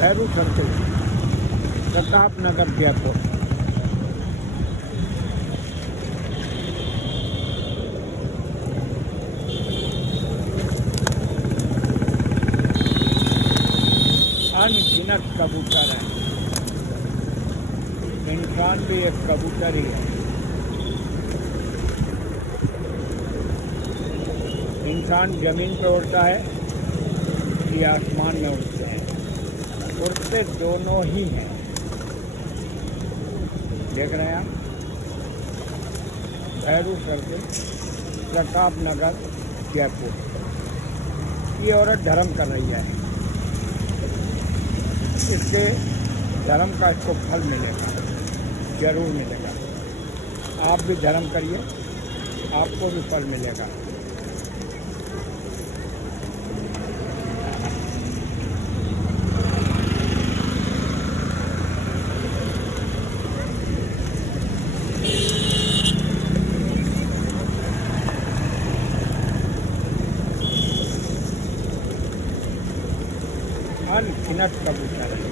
Bhairu circle, Pratapnagar, Jaipur. अनगिनत कबूतर हैं, इंसान भी एक कबूतर ही है। इंसान जमीन पर उड़ता है कि आसमान में उड़ते हैं, उड़ते दोनों ही हैं। देख रहे हैं आप, भैरू सर्कल, प्रतापनगर, जयपुर। ये औरत धर्म कर रही है, इसके धर्म का इसको फल मिलेगा, जरूर मिलेगा। आप भी धर्म करिए, आपको भी फल मिलेगा। अनगिनत कबूतर है।